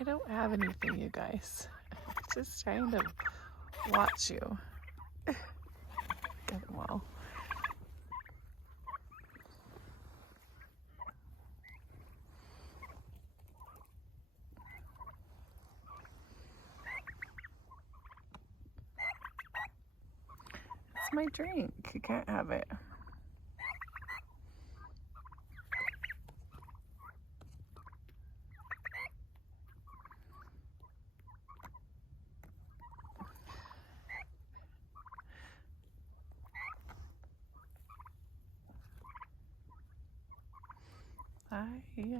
I don't have anything, you guys. Just trying to watch you. Well, it's my drink. You can't have it. Yeah.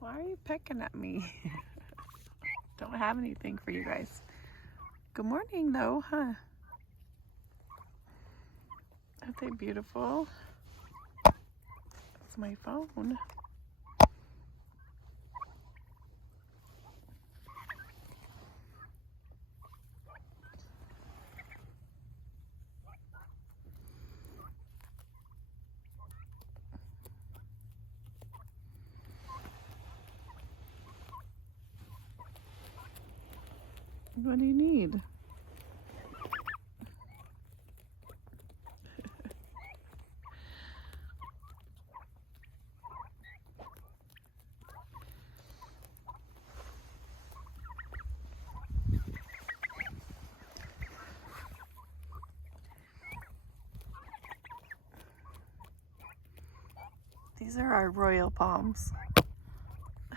Why are you pecking at me? Don't have anything for you guys. Good morning, though, huh? Aren't they beautiful? That's my phone. What do you need? These are our royal palms. Oh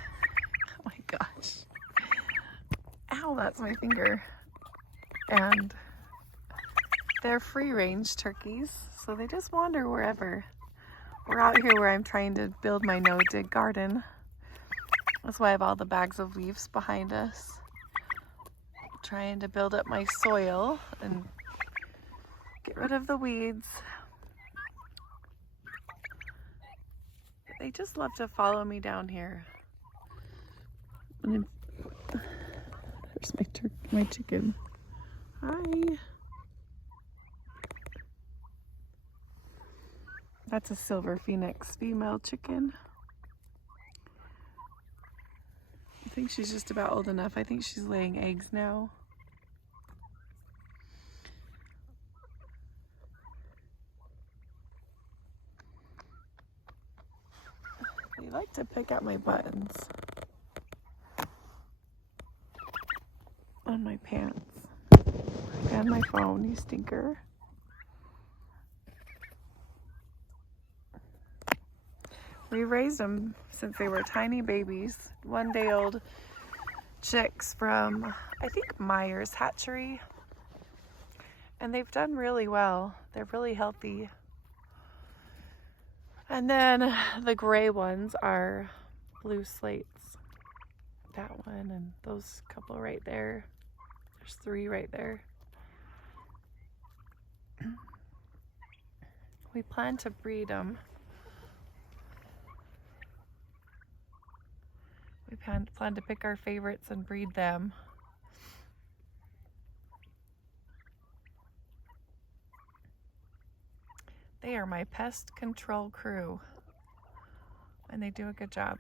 my gosh. Ow, that's my finger. And they're free range turkeys, so they just wander wherever. We're out here where I'm trying to build my no-dig garden. That's why I have all the bags of leaves behind us. Trying to build up my soil and get rid of the weeds. They just love to follow me down here. There's my chicken. Hi. That's a silver phoenix female chicken. I think she's just about old enough. I think she's laying eggs now. They like to pick at my buttons on my pants and my phone, you stinker. We raised them since they were tiny babies, 1 day old chicks from, I think, Meyer's Hatchery. And they've done really well. They're really healthy. And then the gray ones are blue slates. That one and those couple right there. There's 3 right there. We plan to breed them. We plan to pick our favorites and breed them. They are my pest control crew, and they do a good job.